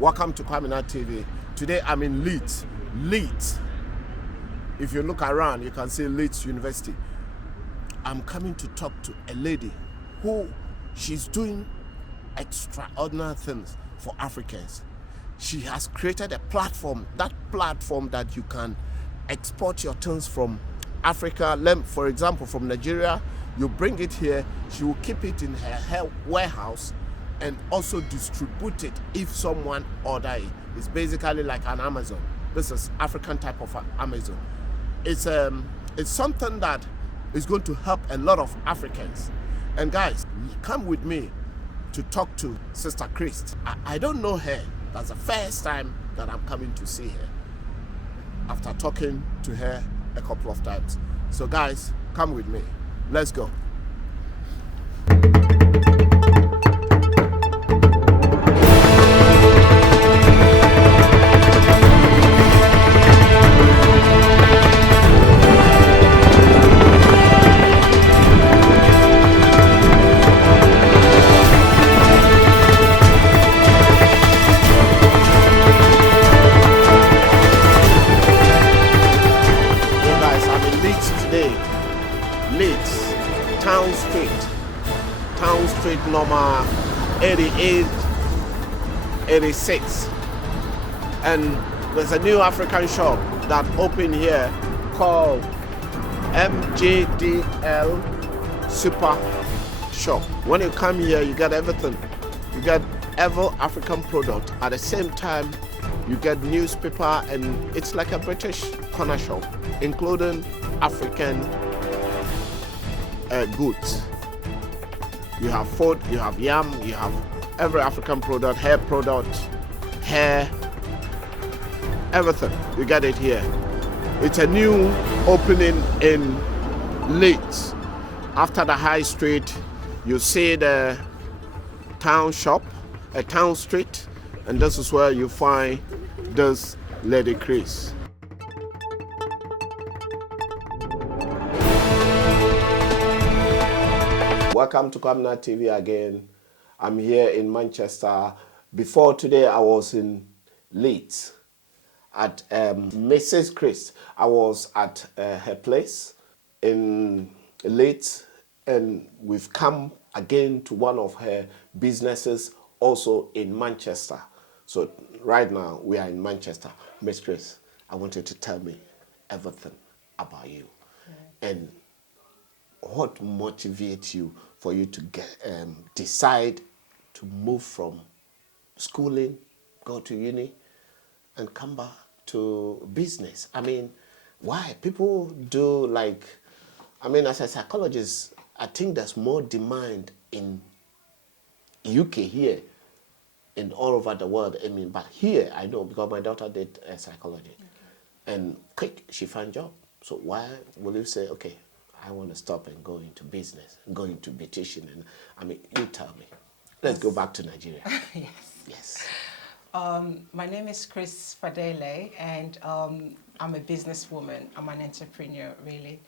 Welcome to KWAMINAT TV. Today I'm in Leeds. Leeds. If you look around, you can see Leeds University. I'm coming to talk to a lady who she's doing extraordinary things for Africans. She has created a platform, that you can export your things from Africa. For example, from Nigeria, you bring it here, she will keep it in her warehouse and also distribute it if someone order it. It's basically like an Amazon. This is African type of Amazon. It's something that is going to help a lot of Africans. And guys, come with me to talk to Sister Chris. I don't know her. That's the first time that I'm coming to see her after talking to her a couple of times. So guys, come with me. Let's go. Leeds, Town Street number 88, 86. And there's a new African shop that opened here called MJDL Super Shop. When you come here, you get everything. You get every African product. At the same time, you get newspaper, and it's like a British corner shop, including African goods. You have food, you have yam, you have every African product, hair, everything. You get it here. It's a new opening in Leeds. After the high street, you see the town shop, a town street, and this is where you find this Lady Chris. Welcome to KWAMINAT TV again. I'm here in Manchester. Before today, I was in Leeds at Mrs. Chris. I was at her place in Leeds, and we've come again to one of her businesses also in Manchester. So right now, we are in Manchester. Miss Chris, I want you to tell me everything about you. And what motivates you for you to decide to move from schooling, go to uni, and come back to business? I mean, why? People do like, I mean, as a psychologist, I think there's more demand in UK here and all over the world. I mean, but here I know because my daughter did psychology, and quick she found job. So why will you say, okay, I want to stop and go into business, go into beautician? And I mean, you tell me. Let's go back to Nigeria. Yes. My name is Chris Fadele, and I'm a businesswoman. I'm an entrepreneur, really.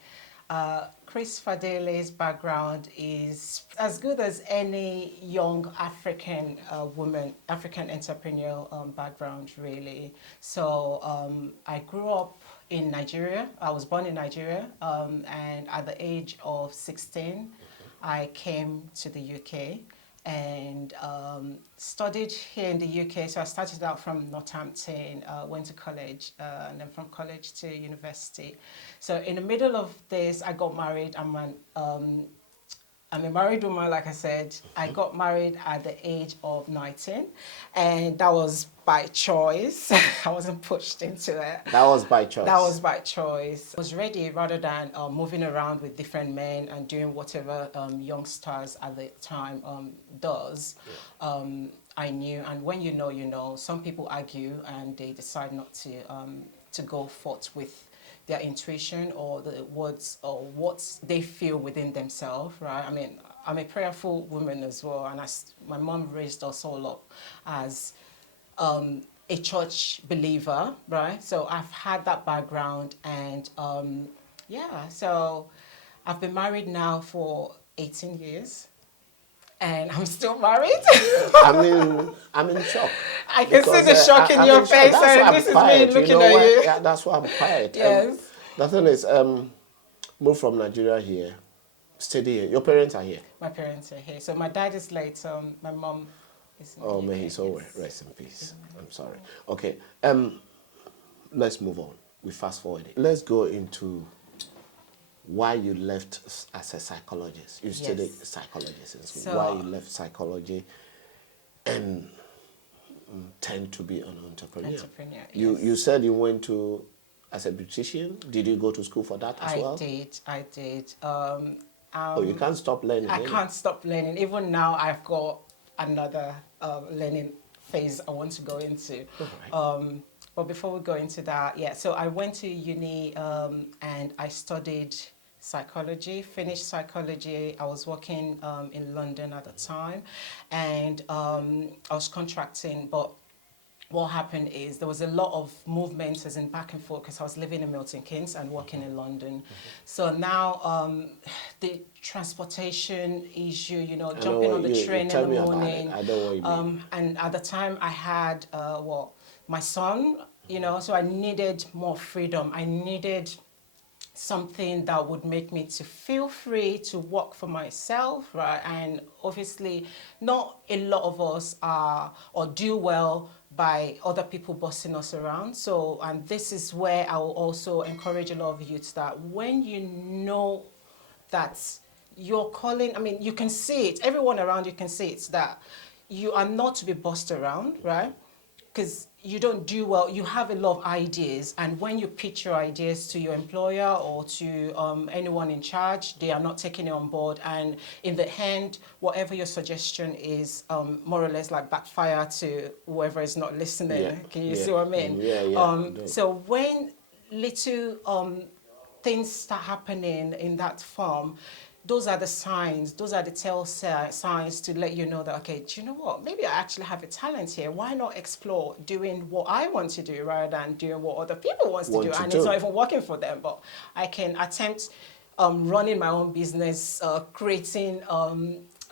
Chris Fadele's background is as good as any young African woman, African entrepreneurial background, really. So I grew up in Nigeria. I was born in Nigeria, and at the age of 16, I came to the UK and studied here in the UK. So I started out from Northampton, went to college, and then from college to university. So in the middle of this, I got married. I'm a married woman, like I said. I got married at the age of 19, and that was by choice. I wasn't pushed into it. That was by choice? That was by choice. I was ready rather than moving around with different men and doing whatever youngsters at the time does. Yeah. I knew, and when you know, you know. Some people argue and they decide not to go forth with their intuition or the words or what they feel within themselves, right? I mean, I'm a prayerful woman as well, and my mom raised us all up as a church believer, right? So I've had that background, and yeah, so I've been married now for 18 years. And I'm still married. I'm in shock. I can see Because the shock in your sure, face, that's why and I'm this is quiet. me You looking know at what? you. Yeah, that's why I'm quiet. Yes. The thing is, moved from Nigeria here, steady here. Your parents are here. My parents are here. So my dad is late. My mom is in the Oh, may UK. his soul Yes. rest in peace. I'm sorry. Okay. Let's move on. We fast forward it. Let's go into why you left as a psychologist. You studied psychology since So, why you left psychology and tend to be an entrepreneur. You said you went to as a beautician. Did you go to school for that as well? I did. Oh, you can't stop learning. I can't stop learning. Even now, I've got another learning phase I want to go into. Right. But before we go into that, yeah, so I went to uni and I studied psychology, finished psychology. I was working in London at the time, and I was contracting, but what happened is there was a lot of movement as in back and forth because I was living in Milton Keynes and working in London. So now the transportation issue, you know, jumping on the train in the morning. I know what you mean. And at the time I had, my son, you know, so I needed more freedom. I needed something that would make me to feel free to work for myself, right? And obviously not a lot of us are or do well by other people bossing us around. So, and this is where I will also encourage a lot of youths that when you know that you're calling, I mean, you can see it, everyone around you can see it, that you are not to be bossed around, right? Because you don't do well, you have a lot of ideas, and when you pitch your ideas to your employer or to anyone in charge, they are not taking it on board, and in the end, whatever your suggestion is, more or less like backfire to whoever is not listening. Yeah. Can you see what I mean? So when little things start happening in that farm, those are the signs, those are the tell signs to let you know that, okay, do you know what? Maybe I actually have a talent here. Why not explore doing what I want to do rather than doing what other people want to do? And it's not even working for them, but I can attempt running my own business, creating,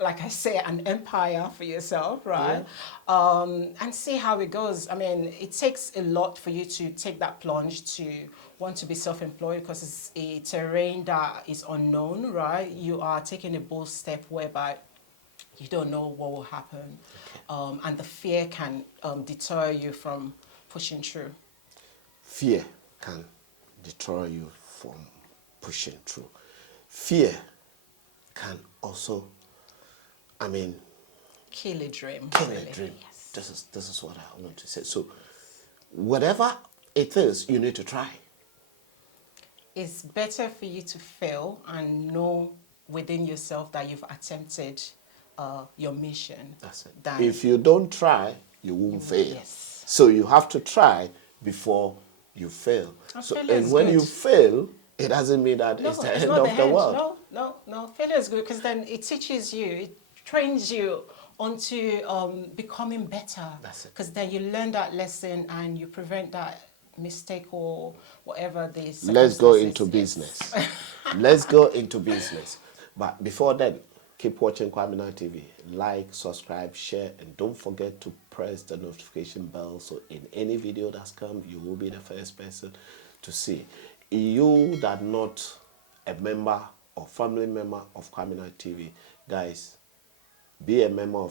like I say, an empire for yourself, right? And see how it goes. I mean, it takes a lot for you to take that plunge to want to be self-employed because it's a terrain that is unknown, right? You are taking a bold step whereby you don't know what will happen. And the fear can deter you from pushing through. Fear can deter you from pushing through. Fear can also, I mean, kill a dream. Kill a dream. Yes. This is what I want to say. So, whatever it is, you need to try. It's better for you to fail and know within yourself that you've attempted your mission. That's it. If you don't try, you won't fail. Yes. So you have to try before you fail. And when you fail, it doesn't mean that it's the end of the world. No. Failure is good because then it teaches you, it trains you onto becoming better. That's it. Because then you learn that lesson and you prevent that mistake or whatever the circumstances. Let's go into business. Let's go into business. But before then, keep watching KWAMINAT TV. Like, subscribe, share, and don't forget to press the notification bell so in any video that's come, you will be the first person to see. You that are not a member or family member of KWAMINAT TV, guys, be a member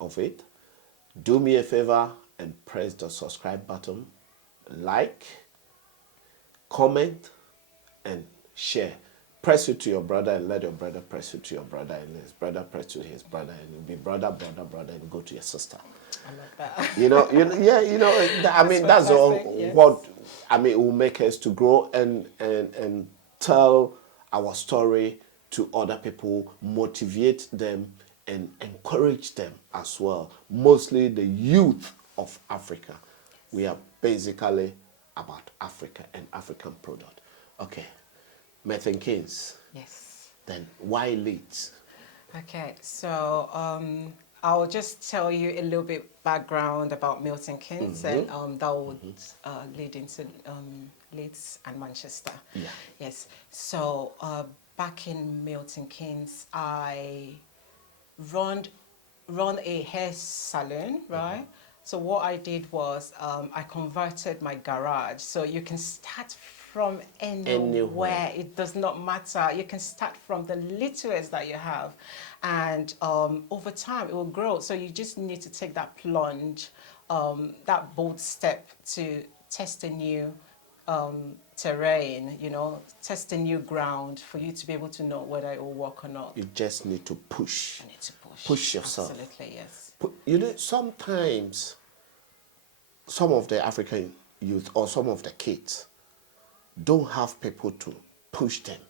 of it. Do me a favor and press the subscribe button. Like, comment, and share. Press it to your brother and let your brother press it to your brother and his brother press to his brother and it'll be brother and go to your sister. I love that. I mean, that's all. Yes. What I mean, it will make us to grow and tell our story to other people, motivate them and encourage them as well. Mostly the youth of Africa. We are basically about Africa and African product. Okay. Milton Keynes. Yes. Then why Leeds? Okay, so I'll just tell you a little bit background about Milton Keynes, and that would lead into Leeds and Manchester. Yeah. Yes. So back in Milton Keynes, I run a hair salon, right? So what I did was I converted my garage. So you can start from anywhere. It does not matter. You can start from the littlest that you have. And over time, it will grow. So you just need to take that plunge, that bold step to test a new terrain, test a new ground for you to be able to know whether it will work or not. You just need to push. You need to push. Push yourself. Absolutely, yes. You know, sometimes some of the African youth or some of the kids don't have people to push them,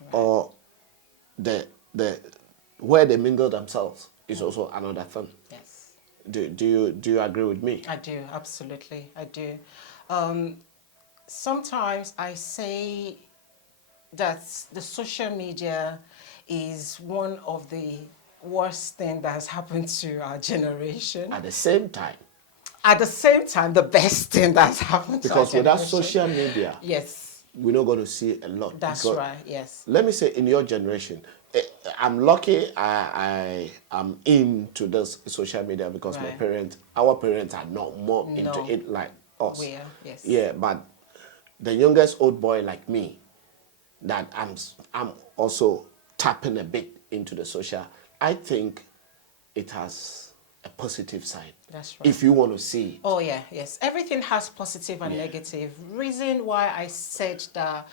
right. Or the where they mingle themselves is also another thing. Yes. Do you agree with me? I do, absolutely, I do. Sometimes I say that the social media is one of the worst things that has happened to our generation. At the same time, the best thing that's happened to our because generation. without social media, yes, we're not going to see a lot. That's right, yes. Let me say, in your generation, I'm lucky I am into this social media because Right. our parents are not more No. into it like us. We are, yes. Yeah, but the youngest old boy like me, that I'm also tapping a bit into the social, I think it has a positive side. That's right. If you want to see it. Oh yeah, yes. Everything has positive and Yeah. negative. Reason why I said that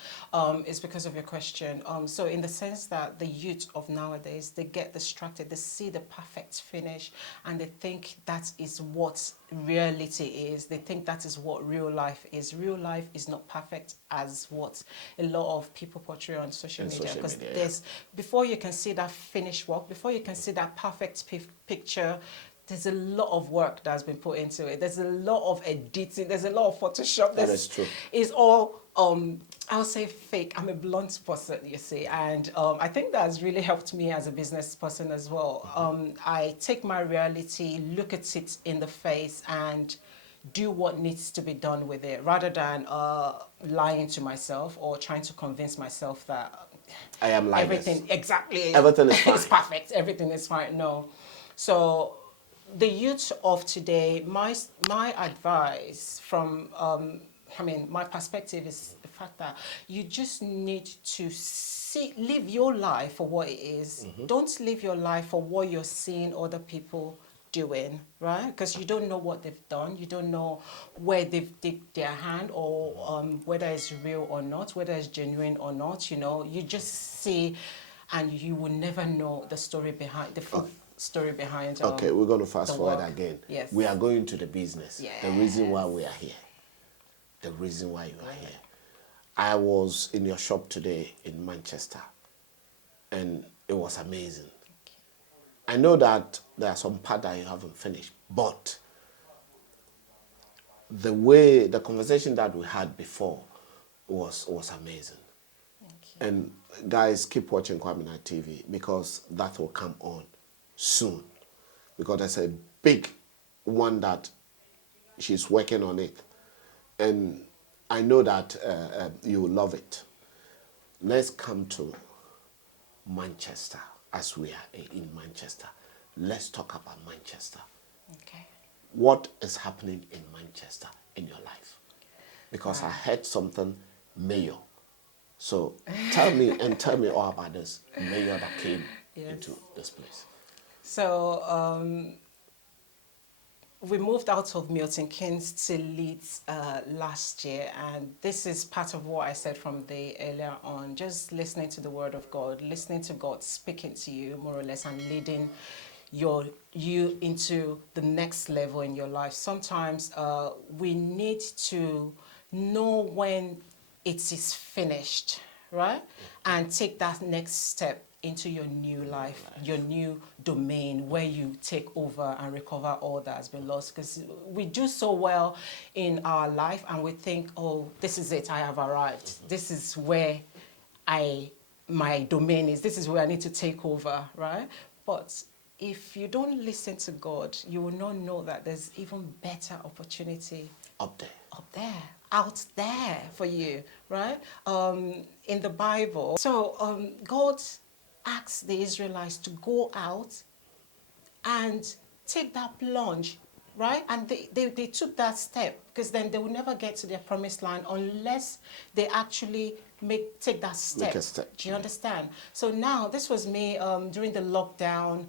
is because of your question. So in the sense that the youth of nowadays, they get distracted. They see the perfect finish, and they think that is what reality is. They think that is what real life is. Real life is not perfect as what a lot of people portray on social media. Because there's before you can see that finished work, before you can see that perfect picture, there's a lot of work that's been put into it. There's a lot of editing. There's a lot of Photoshop. That is true. It's all, I'll say fake. I'm a blunt person, you see. And I think that has really helped me as a business person as well. I take my reality, look at it in the face, and do what needs to be done with it, rather than lying to myself or trying to convince myself that I am like everything, this. exactly, Everything is fine. it's perfect. Everything is fine. No. So the youth of today, my advice from, my perspective is the fact that you just need to live your life for what it is. Don't live your life for what you're seeing other people doing, right? Because you don't know what they've done. You don't know where they've digged their hand, or whether it's real or not, whether it's genuine or not. You just see, and you will never know the story behind the full story behind. Okay, we're going to fast forward work. again. Yes. We are going to the business. Yes. The reason why we are here. The reason why you are here. I was in your shop today in Manchester, and it was amazing. I know that there are some parts that you haven't finished, but the conversation that we had before was amazing. And guys, keep watching KWAMINAT TV, because that will come on soon. Because there's a big one that she's working on it. And I know that you will love it. Let's come to Manchester, as we are in Manchester. Let's talk about Manchester. Okay. What is happening in Manchester in your life? Because I heard something, mayor. So tell me all about this mayor that came into this place. So we moved out of Milton Keynes to Leeds last year, and this is part of what I said from the earlier on, just listening to the word of God, listening to God speaking to you more or less, and leading you into the next level in your life. Sometimes we need to know when it is finished, right? And take that next step into your new life, your new domain, where you take over and recover all that has been lost. Because we do so well in our life, and we think, oh, this is it, I have arrived. This is where my domain is. This is where I need to take over, right? But if you don't listen to God, you will not know that there's even better opportunity out there for you, right? In the Bible. So God asked the Israelites to go out and take that plunge, right? And they took that step, because then they will never get to their promised land unless they actually take that step. Make a step. Do you understand? So now, this was me during the lockdown,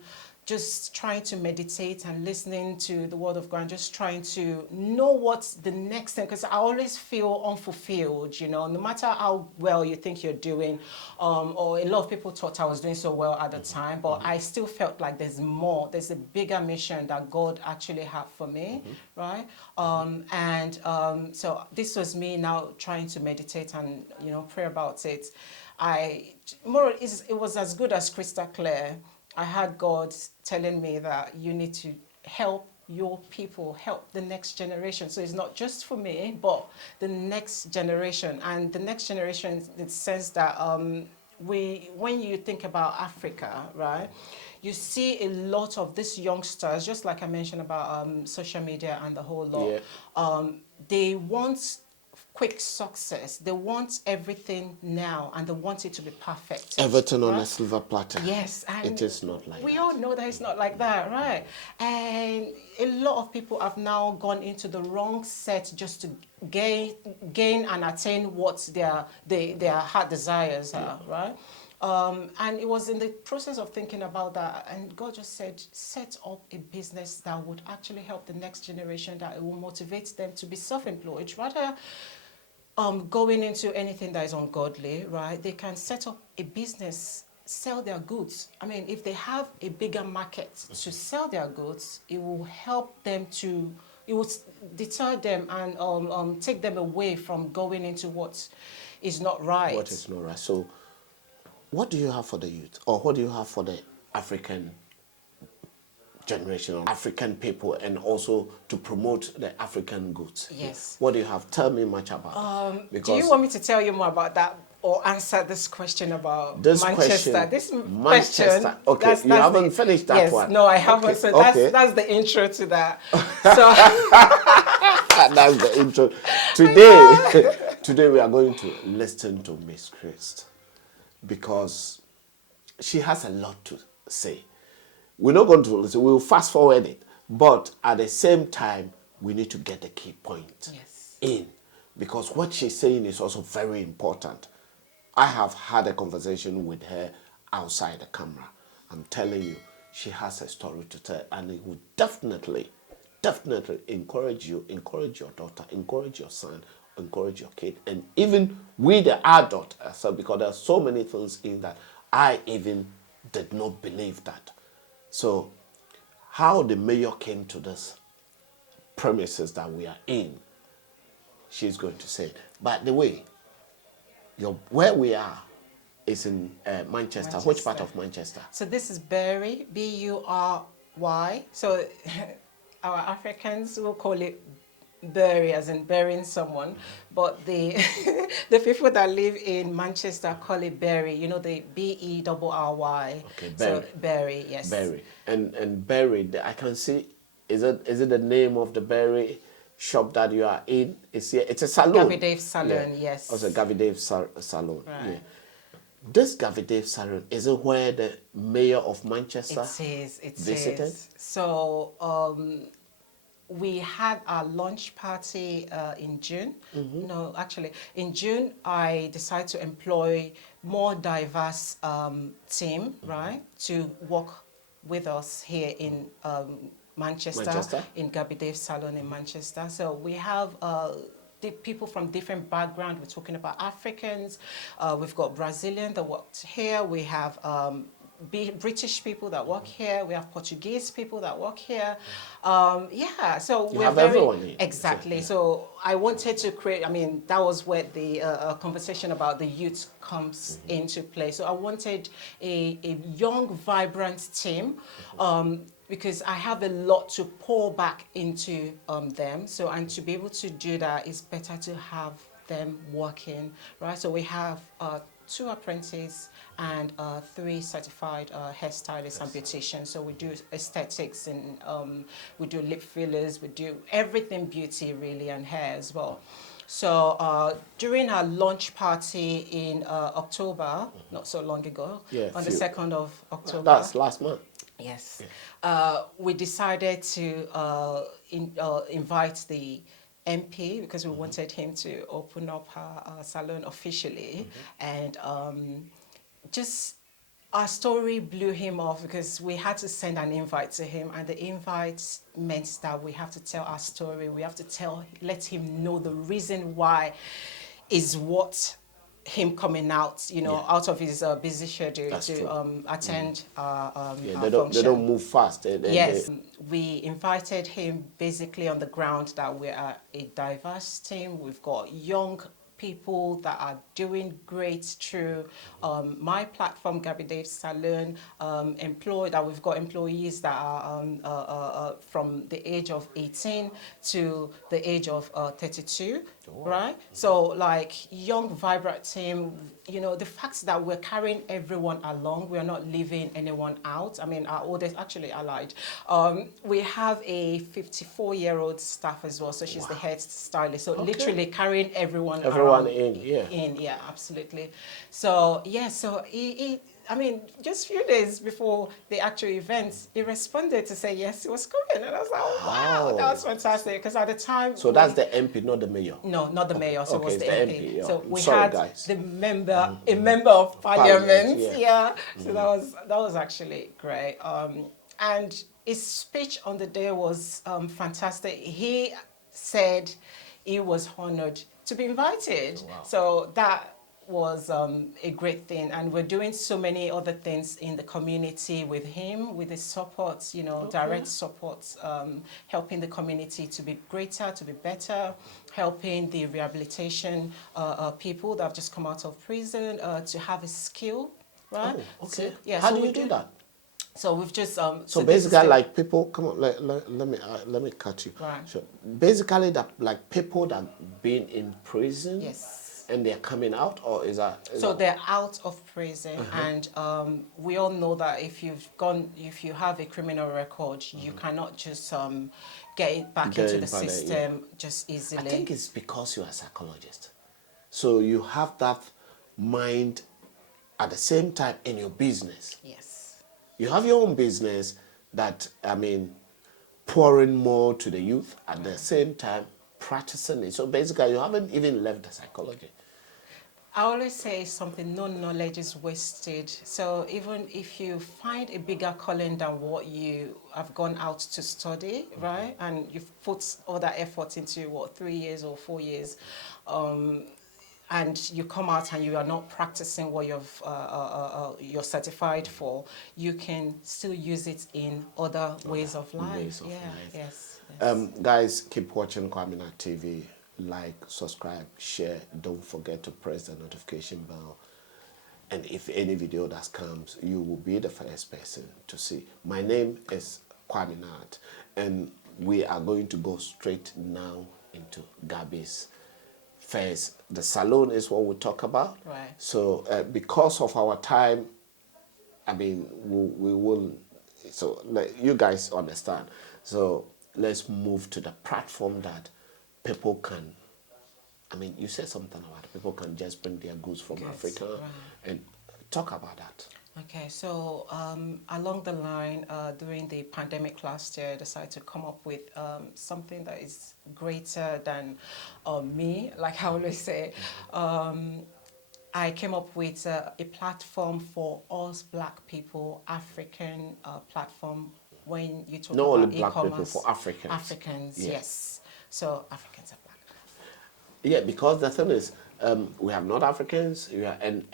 just trying to meditate and listening to the word of God, and just trying to know what's the next thing, because I always feel unfulfilled, you know, no matter how well you think you're doing, or a lot of people thought I was doing so well at the time, but I still felt like there's more, there's a bigger mission that God actually had for me, right? So this was me now trying to meditate and, you know, pray about it. It was as good as crystal clear. I had God telling me that you need to help your people, help the next generation. So it's not just for me, but the next generation. And the next generation in the sense that when you think about Africa, right, you see a lot of these youngsters, just like I mentioned about social media and the whole lot. Yeah. They want quick success. They want everything now, and they want it to be perfect. Everything on a silver platter. Yes, and it is not like we that. all know that it's not like that, right? And a lot of people have now gone into the wrong set just to gain and attain what their heart desires are, right? And it was in the process of thinking about that, and God just said, set up a business that would actually help the next generation, that it will motivate them to be self-employed, rather going into anything that is ungodly, right? They can set up a business, sell their goods. I mean, if they have a bigger market to sell their goods, it will help them it will deter them and take them away from going into what is not right. What is not right. So, what do you have for the youth? Or what do you have for the African generation of African people, and also to promote the African goods? Yes. What do you have? Tell me much about it. Do you want me to tell you more about that, or answer this question about Manchester? Manchester. Question. Okay, you haven't finished that one. Yes, no, I haven't. Okay. So that's the intro to that. So that's the intro. Today we are going to listen to Miss Christ, because she has a lot to say. We're not going to listen, we'll fast forward it. But at the same time, we need to get the key point in. Because what she's saying is also very important. I have had a conversation with her outside the camera. I'm telling you, she has a story to tell. And it will definitely encourage you, encourage your daughter, encourage your son, encourage your kid. And even we, the adult, because there are so many things in that I even did not believe that. So, how the mayor came to this premises that we are in, she's going to say. By the way, where we are is in Manchester. Which part of Manchester? So this is Bury, B-U-R-Y. So our Africans will call it bury, as in burying someone, but the people that live in Manchester call it Bury. You know, the B-E-R-R-Y. Okay, Bury. So Bury, yes. Bury. And Bury, I can see, is it the name of the Bury shop that you are in? It's a salon. Gavi Dave Salon, yes. Also Gavi Dave Salon. Right. Yeah. This Gavi Dave Salon, is it where the mayor of Manchester visited? So we had our launch party in June. No, actually, in June, I decided to employ more diverse team, right, to work with us here in Manchester, in Gabi Dave Salon in Manchester. So we have the people from different backgrounds. We're talking about Africans. We've got Brazilian that worked here. We have British people that work here. We have Portuguese people that work here. So you have everyone here. Exactly. Yeah. So I wanted to create, I mean, that was where the conversation about the youth comes into play. So I wanted a young, vibrant team because I have a lot to pour back into them. So, and to be able to do that, it's better to have them working, right? So we have 2 apprentices and 3 certified hairstylists and beauticians. So we do aesthetics and we do lip fillers, we do everything beauty really, and hair as well. So during our launch party in October, not so long ago, on the 2nd of October. That's last month. Yes. We decided to invite the MP because we wanted him to open up our salon officially, and just our story blew him off because we had to send an invite to him, and the invite meant that we have to tell our story. We have to let him know the reason why is what him coming out, out of his busy schedule to attend our They function. don't move fast. Yes, we invited him basically on the ground that we are a diverse team. We've got young people that are doing great through my platform, Gabby Dave's Salon. We've got employees that are from the age of 18 to the age of 32. Right? So like young, vibrant team, the fact that we're carrying everyone along, we're not leaving anyone out. I mean, our oldest actually allied. We have a 54-year-old staff as well, so she's the head stylist. So literally carrying everyone around yeah, absolutely. So yeah, so I mean, just a few days before the actual event, he responded to say yes, he was coming. And I was like, oh, wow, that was fantastic. Because at the time... So that's the MP, not the mayor? No, not the mayor. So it was the MP. Yeah. So we Sorry, had guys. a member of parliament. Yeah. So that was actually great. And his speech on the day was fantastic. He said he was honored to be invited. Wow. So that was a great thing, and we're doing so many other things in the community with him, with his support, direct support, helping the community to be greater, to be better, helping the rehabilitation people that have just come out of prison to have a skill, right? Oh, okay. So, How do you do that? So we've just so basically, like people, come on, let me cut you. Right. So basically, that like people that been in prison. Yes. And they're coming out, or is that? They're out of prison, and we all know that if you have a criminal record, you cannot just get it back into the system just easily. I think it's because you're a psychologist, so you have that mind at the same time in your business. Yes. You have your own business that, I mean, pouring more to the youth at the same time practicing it. So basically, you haven't even left the psychology. I always say something, no knowledge is wasted. So even if you find a bigger calling than what you have gone out to study, right, and you've put all that effort into, 3 years or 4 years, and you come out and you are not practicing what you're certified for, you can still use it in other ways of life. Yes. Guys, keep watching KWAMINAT TV. Like, subscribe, share. Don't forget to press the notification bell. And if any video that comes, you will be the first person to see. My name is KWAMINAT, and we are going to go straight now into Gabby's first. The salon is what we'll talk about. Right. So because of our time, I mean, we will, so you guys understand. So let's move to the platform that people can, I mean, you said something about people can just bring their goods from Africa, and talk about that. Okay, so along the line, during the pandemic last year, I decided to come up with something that is greater than me, like I always say. I came up with a platform for us Black people, African platform. When you talk Not about only Black people, for Africans. Africans, yes. So Africans are Black. Yeah, because the thing is, we have North Africans, and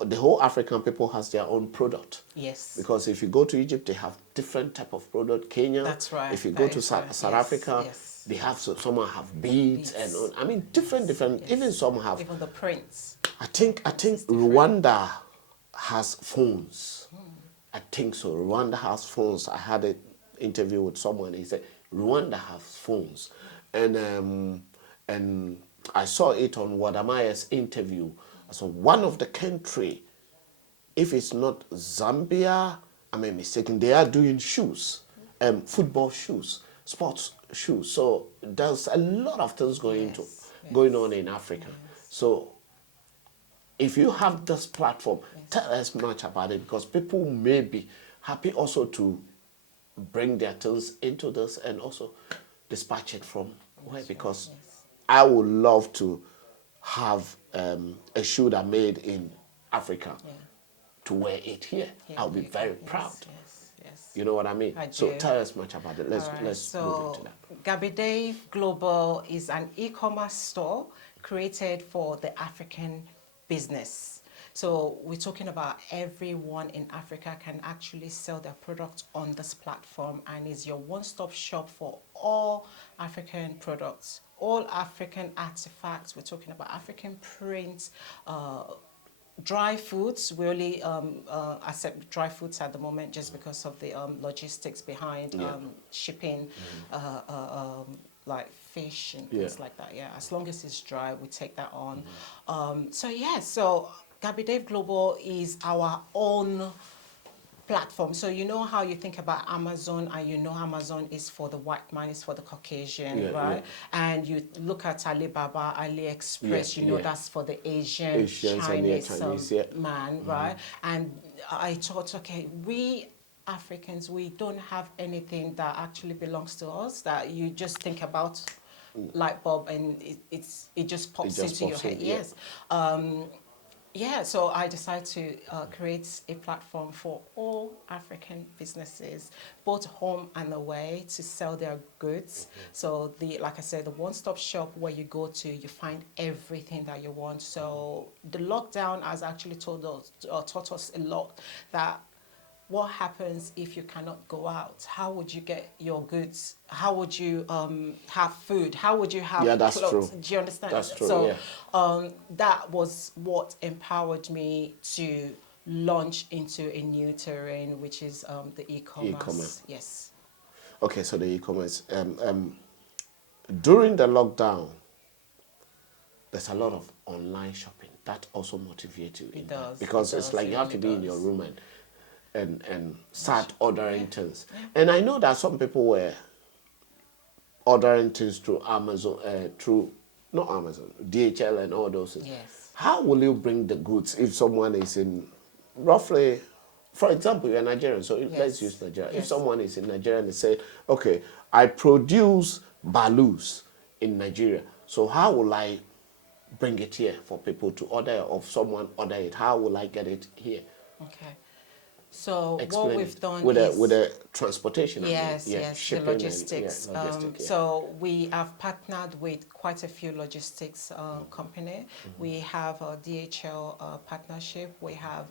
the whole African people has their own product. Yes. Because if you go to Egypt, they have different type of product. Kenya. That's right. If you go to South Africa, they have some have beads and I mean different. Even some have. Even the prints. I think Rwanda has phones. I think so. Rwanda has phones. I had an interview with someone. He said Rwanda has phones, and I saw it on Wadamaya's interview. So one of the country, if it's not Zambia, I may be mistaken, they are doing shoes, football shoes, sports shoes. So there's a lot of things going on in Africa. So if you have this platform, tell us much about it, because people may be happy also to bring their things into this and also dispatch it from where? Because Yes. I would love to have a shoe that made in Africa Yeah. to wear it here. Here I'll be you go. very proud. Yes, yes, yes. You know what I mean? I So do. tell us much about it. All right. Let's move into So that. Gabby Dave Global is an e-commerce store created for the African business. So we're talking about everyone in Africa can actually sell their products on this platform, and is your one-stop shop for all African products, all African artifacts. We're talking about African prints, dry foods. We only accept dry foods at the moment just because of the logistics behind shipping like fish and things like that. Yeah, as long as it's dry, we take that on. So Gabby Dave Global is our own platform. So you know how you think about Amazon, and you know Amazon is for the white man, is for the Caucasian, right? And you look at Alibaba, AliExpress, you know that's for the Asian, Asians and Chinese, yeah. man, right? And I thought, okay, we Africans, we don't have anything that actually belongs to us, that you just think about light bulb and it just pops into your head. Yes. Yeah, so I decided to create a platform for all African businesses, both home and away, to sell their goods. So like I said, the one-stop shop where you go to, you find everything that you want. So the lockdown has actually taught us a lot, that what happens if you cannot go out? How would you get your goods? How would you have food? How would you have that's clothes? true. Do you understand? That's true, So that was what empowered me to launch into a new terrain, which is the e-commerce. E-commerce. Yes. Okay, so the e-commerce. During the lockdown, there's a lot of online shopping. That also motivates you. It does. Because It it's does, like it you have to really be in your does. room and start ordering things. And I know that some people were ordering things through Amazon, not Amazon, DHL and all those things. Yes. How will you bring the goods if someone is in roughly, for example, you're Nigerian, so let's use Nigeria. If someone is in Nigeria and they say, okay, I produce balloons in Nigeria, so how will I bring it here for people to order, or if someone order it, how will I get it here? Okay. So Explain what we've it. done with is the transportation. yes, I mean. yes, the Shipping logistics. and logistic, So we have partnered with quite a few logistics company. We have a DHL partnership. We have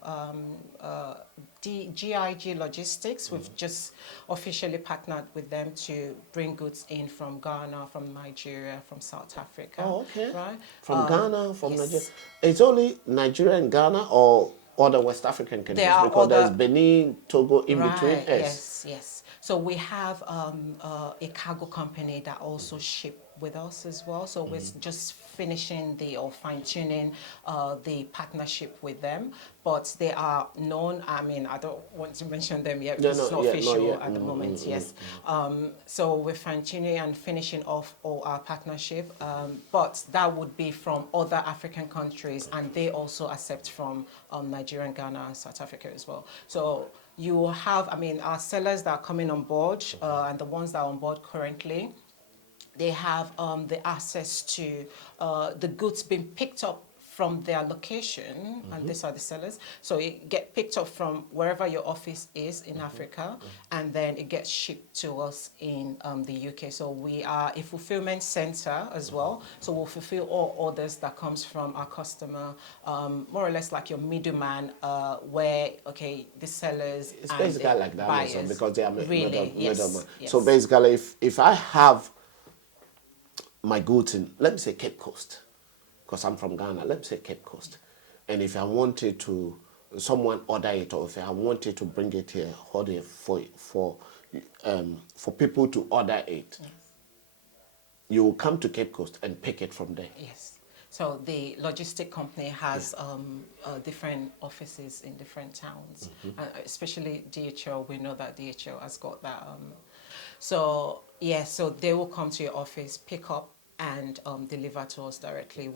GIG Logistics. We've just officially partnered with them to bring goods in from Ghana, from Nigeria, from South Africa. Oh, okay. Right? From Ghana, from yes. Nigeria. It's only Nigeria and Ghana, or other West African countries? There are because there's other- Benin, Togo in between. Right, yes, yes. So we have a cargo company that also ship with us as well. So we're just finishing or fine-tuning the partnership with them. But they are known. I mean, I don't want to mention them yet because it's not official at the moment, yes. So we're fine-tuning and finishing off all our partnership. But that would be from other African countries, and they also accept from Nigeria, Ghana, and South Africa as well. So you will have, I mean, our sellers that are coming on board and the ones that are on board currently, they have the access to the goods being picked up from their location, and these are the sellers. So it get picked up from wherever your office is in Africa, and then it gets shipped to us in the UK. So we are a fulfillment center as well. So we'll fulfill all orders that comes from our customer, more or less like your middleman, where, okay, the sellers It's and basically the like the buyers. Amazon, because they are Really, yes, middleman. yes. So basically, if I have my goods in, let me say Cape Coast, because I'm from Ghana, let me say Cape Coast, and if I wanted to, someone order it, or if I wanted to bring it here, for people to order it, you will come to Cape Coast and pick it from there. Yes. So the logistic company has different offices in different towns, especially DHL. We know that DHL has got that. So they will come to your office, pick up, and deliver to us directly.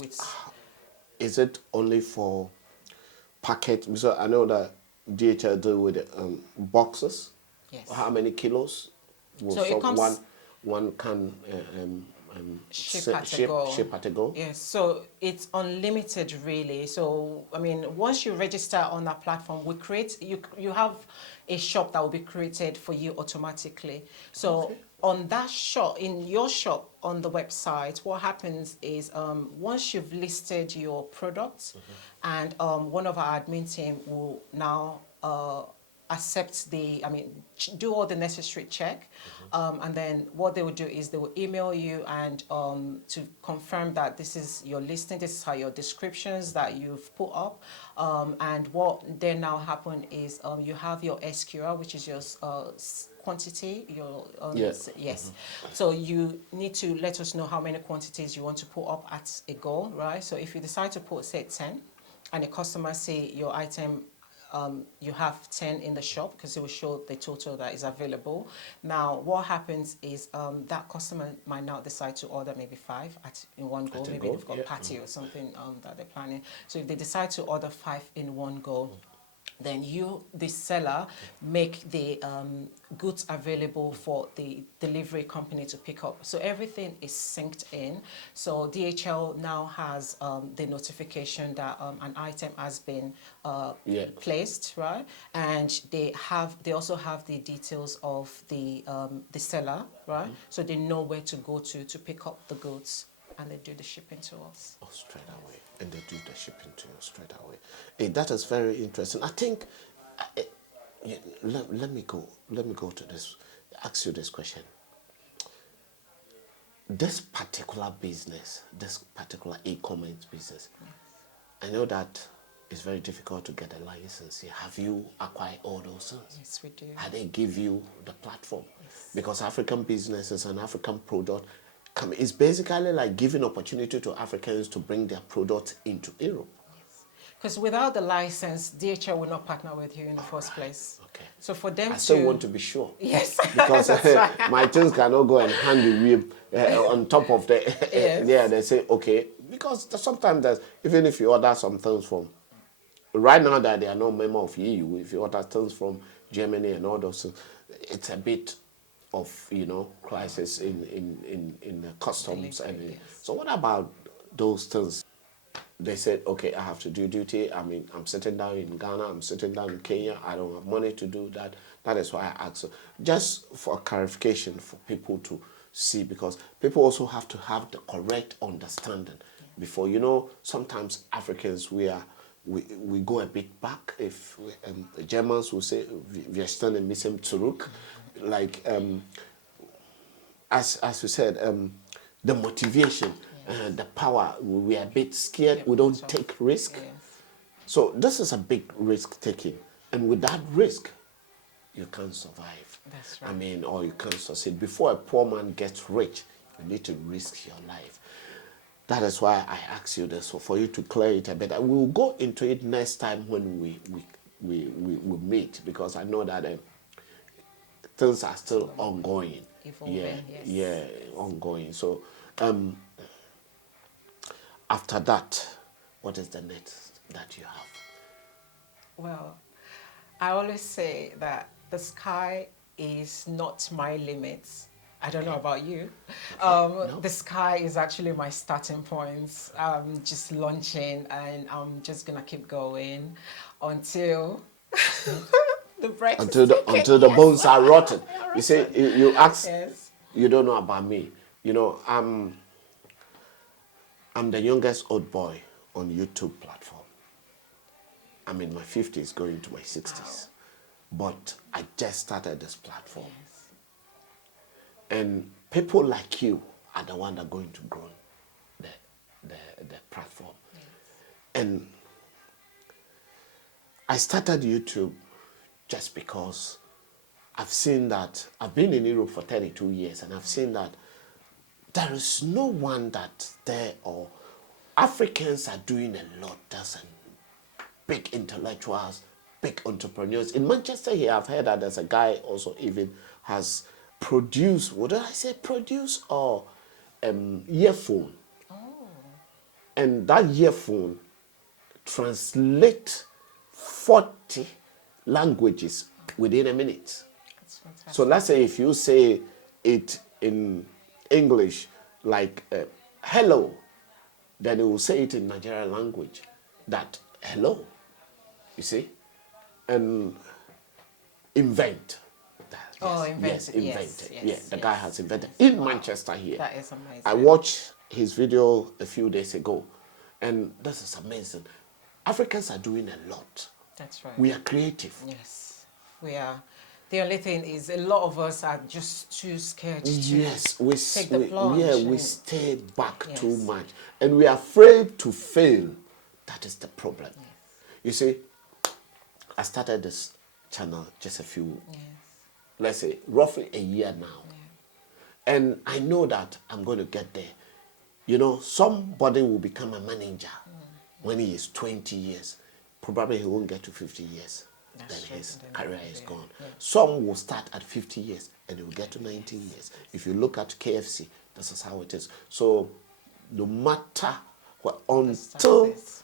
Is it only for packet? So I know that DHL deal with boxes. Yes. How many kilos will So it comes one can ship at a go. go? Yes, so it's unlimited really. So I mean, once you register on our platform, we create you have a shop that will be created for you automatically. So Okay. on that shop, in your shop on the website, what happens is once you've listed your products, and one of our admin team will now accept do all the necessary check, and then what they will do is they will email you and to confirm that this is your listing, this are your descriptions that you've put up, and what then now happen is you have your SQL, which is your quantity, your yes. So you need to let us know how many quantities you want to put up at a go, right? So if you decide to put say 10, and a customer say your item you have 10 in the shop, because it will show the total that is available. Now, what happens is that customer might now decide to order maybe 5 in one go. Maybe they've got party or something that they're planning. So if they decide to order 5 in one go, then you, the seller, make the goods available for the delivery company to pick up. So everything is synced in. So DHL now has the notification that an item has been placed, right? And they also have the details of the seller, right? So they know where to go to pick up the goods, and they do the shipping to us. Oh, straight away. And they do the shipping to you straight away. Hey, that is very interesting. I think, let me go to this, ask you this question. This particular business, this particular e-commerce business, I know that it's very difficult to get a license here. Have you acquired all those things? Yes, we do. Have they give you the platform? Yes. Because African businesses and African product, it's basically like giving opportunity to Africans to bring their product into Europe. Because without the license, DHL will not partner with you in the first place. Okay. So for them I still want to be sure. Yes. Because my things cannot go and hand the whip on top of the... Yes. Yeah, they say, okay. Because sometimes, even if you order some things from... Right now that they are not member of EU, if you order things from Germany and all those things, it's a bit of, crisis in the customs. Delivery, yes. So what about those things? They said, okay, I have to do duty. I mean, I'm sitting down in Ghana, I'm sitting down in Kenya, I don't have money to do that. That is why I asked. So just for clarification for people to see, because people also have to have the correct understanding before, sometimes Africans, we go a bit back. If the Germans will say, wir stehen ein bisschen zurück. Like, as we said, the motivation, the power, we are a bit scared, we don't take risk. Yes. So this is a big risk taking. And with that risk, you can't survive. That's right. I mean, or you can't succeed. Before a poor man gets rich, you need to risk your life. That is why I asked you this, so for you to clear it a bit. We'll go into it next time when we meet, because I know that things are still ongoing. Evolving, Yeah, ongoing. So after that, what is the next that you have? Well, I always say that the sky is not my limit. I don't know about you. No. The sky is actually my starting point. I'm just launching, and I'm just gonna keep going until the break Until the bones are rotten. You say you ask. Yes. You don't know about me. I'm the youngest old boy on YouTube platform. I'm in my 50s, going to my 60s. Wow. But I just started this platform. Yes. And people like you are the one that are going to grow the platform. Yes. And I started YouTube just because I've seen that, I've been in Europe for 32 years, and I've seen that there is no one that's there, or Africans are doing a lot. There's big intellectuals, big entrepreneurs. In Manchester here, I've heard that there's a guy also even has produced, what did I say, produce or earphone. Oh. And that earphone translate 40 languages within a minute. That's So let's say if you say it in English like hello, then it will say it in Nigerian language that hello, you see, and invent. Oh, Yes, invented. invented. Yes, Yeah, the guy yes, has invented yes. in Wow. Manchester here. That is amazing. I watched his video a few days ago, and this is amazing. Africans are doing a lot. That's right. We are creative. Yes, we are. The only thing is, a lot of us are just too scared to Yes, take the plunge. we stay back Yes. too much, and we are afraid to fail. That is the problem. Yes. You see, I started this channel just a few, Yes. let's say, roughly a year now. Yeah. And I know that I'm going to get there. You know, somebody will become a manager when he is 20 years. Probably he won't get to 50 years. That's Then true. his Then career yeah, is gone. yeah. Some will start at 50 years and they will get to 19 years. If you look at KFC, this is how it is. So no matter what, until Success.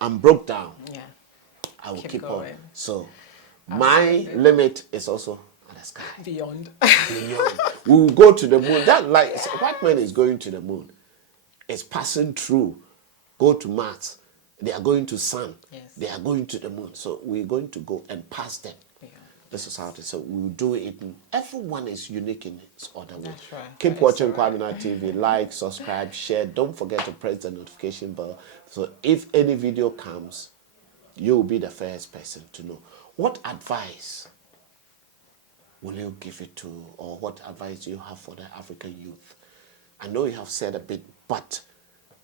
I'm broke down, Yeah. I will Keep keep on. going. So Absolutely. my limit is also at the sky. Beyond. Beyond. We will go to the moon. That like white man is going to the moon. It's passing through. Go to Mars. They are going to sun. Yes. They are going to the moon. So we're going to go and pass them. Beyond. This is how it is. So we will do it. Everyone is unique in its other way. That's right. Keep That is watching so right. KWAMINAT TV. Like, subscribe, share. Don't forget to press the notification bell. So if any video comes, you will be the first person to know. What advice will you give it to, or what advice do you have for the African youth? I know you have said a bit, but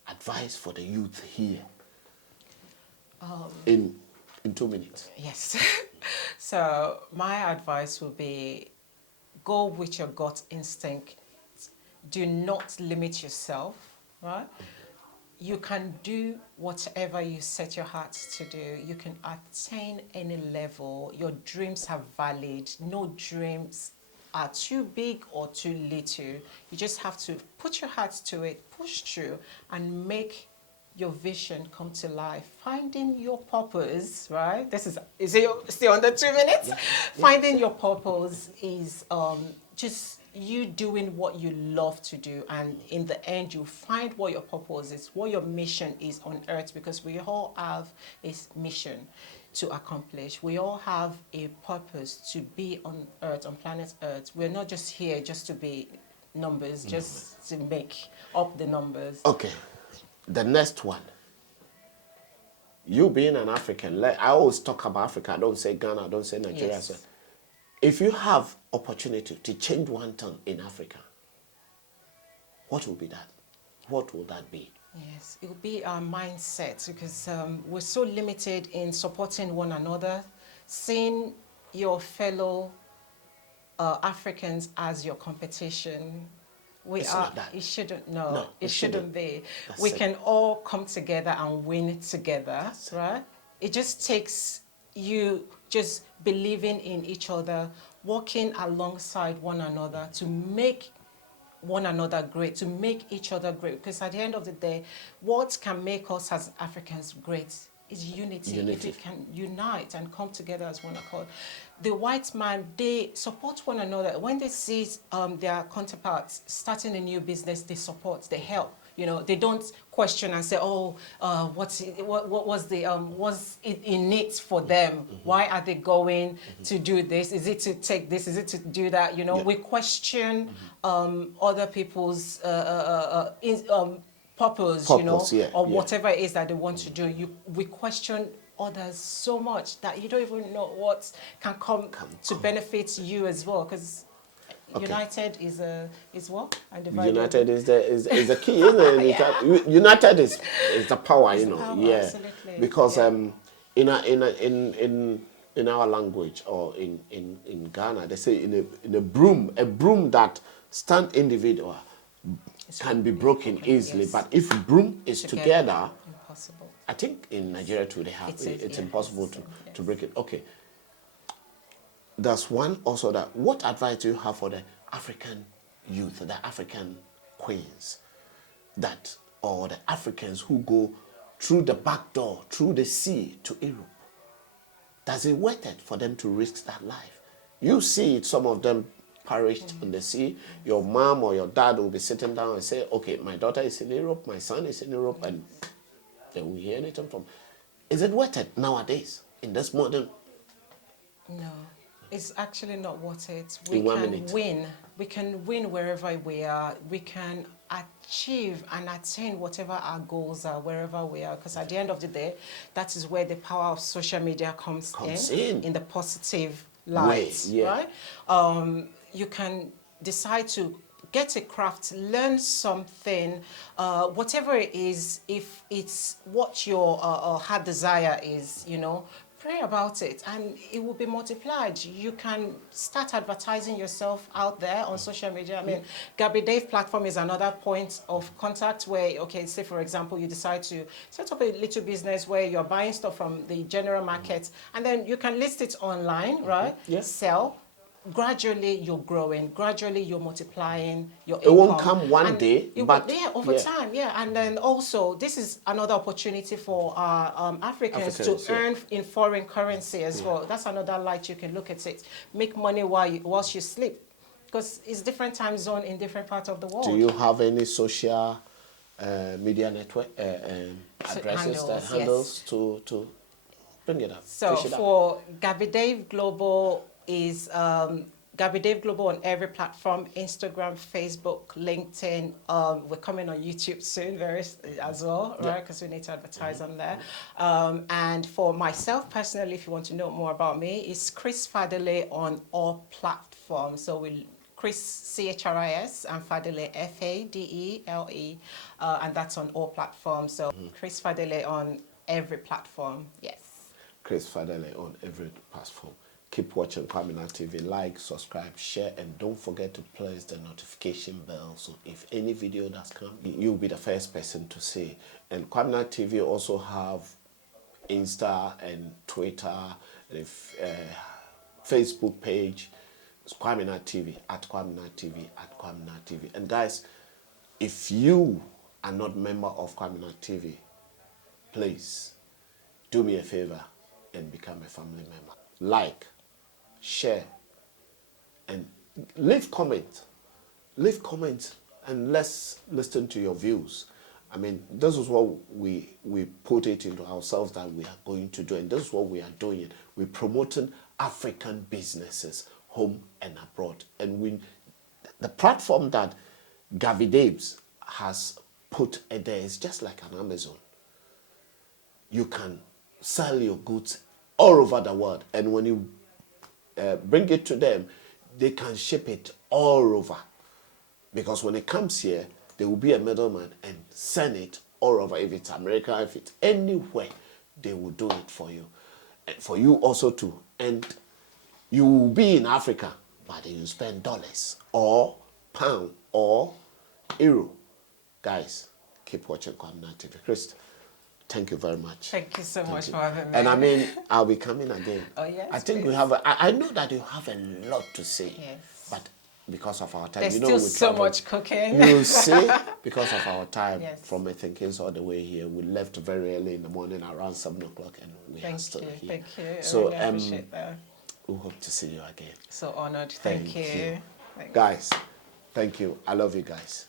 advice for the youth here in 2 minutes. Yes. So my advice would be, go with your gut instinct. Do not limit yourself, right? You can do whatever you set your heart to do. You can attain any level. Your dreams are valid. No dreams are too big or too little. You just have to put your heart to it, push through, and make your vision come to life. Finding your purpose, right? Is it still under 2 minutes? Yeah. Finding your purpose is just you doing what you love to do, and in the end you find what your purpose is, what your mission is on earth, because we all have a mission to accomplish. We all have a purpose to be on earth, on planet earth. We're not just here just to be numbers, just to make up the numbers. Okay, the next one. You being an African, I always talk about Africa. I don't say Ghana, I don't say Nigeria. Yes. So if you have opportunity to change one thing in Africa, what will be that? What will that be? Yes, it will be our mindset, because we're so limited in supporting one another, seeing your fellow Africans as your competition. It's not that. It shouldn't, No, it shouldn't be. That's We it. can all come together and win together, right? It just takes you just believing in each other, working alongside one another to make one another great, to make each other great. Because at the end of the day, what can make us as Africans great is unity. If we can unite and come together as one accord. The white man, they support one another. When they see their counterparts starting a new business, they support, they help. You know, they don't question and say, "Oh, what's it in it for them? Why are they going to do this? Is it to take this? Is it to do that?" You know, we question other people's purpose, you know, or whatever it is that they want to do. We question others so much that you don't even know what can come to benefit you as well, because united is what? And divided. United is the key, isn't it? Yeah. United is the power, you know. Power, yeah. absolutely. Because in our language, or in Ghana, they say in a broom that stand individual can be broken easily, but if broom is together, impossible. I think in Nigeria too they have it's impossible to break it. Okay. There's one also that, what advice do you have for the African youth, the African queens, or the Africans who go through the back door, through the sea to Europe? Does it worth it for them to risk that life You see it, some of them perished on the sea. Your mom or your dad will be sitting down and say, okay, my daughter is in Europe, my son is in Europe, and they will hear anything from. Is it worth it nowadays in this modern? No, it's actually not worth it. In 1 minute. Win. We can win wherever we are. We can achieve and attain whatever our goals are wherever we are. Because at the end of the day, that is where the power of social media comes in the positive light, right? You can decide to get a craft, learn something, whatever it is, if it's what your heart desire is, you know, pray about it and it will be multiplied. You can start advertising yourself out there on social media. I mean, Gabby Dave platform is another point of contact where, okay, say for example, you decide to set up a little business where you're buying stuff from the general market and then you can list it online, right? Yes. Sell. Gradually you're growing, gradually you're multiplying your income. It won't come one day, but over time, and then also this is another opportunity for Africans to earn in foreign currency as well. That's another light you can look at it. Make money whilst you sleep, because it's different time zone in different parts of the world. Do you have any social media network addresses, handles to bring it up? So for Gabby Dave Global is Gabby Dave Global on every platform: Instagram, Facebook, LinkedIn. We're coming on YouTube soon, as well, right? Because we need to advertise on there. And for myself personally, if you want to know more about me, it's Chris Fadele on all platforms. So Chris CHRIS and Fadele FADELE, and that's on all platforms. So Chris Fadele on every platform. Yes. Chris Fadele on every platform. Keep watching KWAMINAT TV. Like, subscribe, share, and don't forget to press the notification bell. So if any video that's come, you'll be the first person to see. And KWAMINAT TV also have Insta and Twitter, and Facebook page. It's KWAMINAT TV, at KWAMINAT TV, at KWAMINAT TV. And guys, if you are not a member of KWAMINAT TV, please do me a favor and become a family member. Like, share, and leave comments. Leave comments and let's listen to your views. I mean, this is what we put it into ourselves that we are going to do, and this is what we are doing. We're promoting African businesses home and abroad. And the platform that Gabby Daves has put there is just like an Amazon. You can sell your goods all over the world, and when you bring it to them, they can ship it all over, because when it comes here, there will be a middleman and send it all over. If it's America, if it's anywhere, they will do it for you, and for you also to. And you will be in Africa, but you spend dollars or pound or euro. Guys, keep watching KWAMINAT TV. Chris, thank you very much. Thank you so much for having me. And I mean, I'll be coming again. Oh, yes. I think we have, I know that you have a lot to say. Yes. But because of our time, there's you know, still so much cooking. You see, because of our time, yes. from my thinkings all the way here, we left very early in the morning, around 7 o'clock, and we are still here. Thank you. So, I really appreciate that. We hope to see you again. So honored. Thank you. Guys, thank you. I love you guys.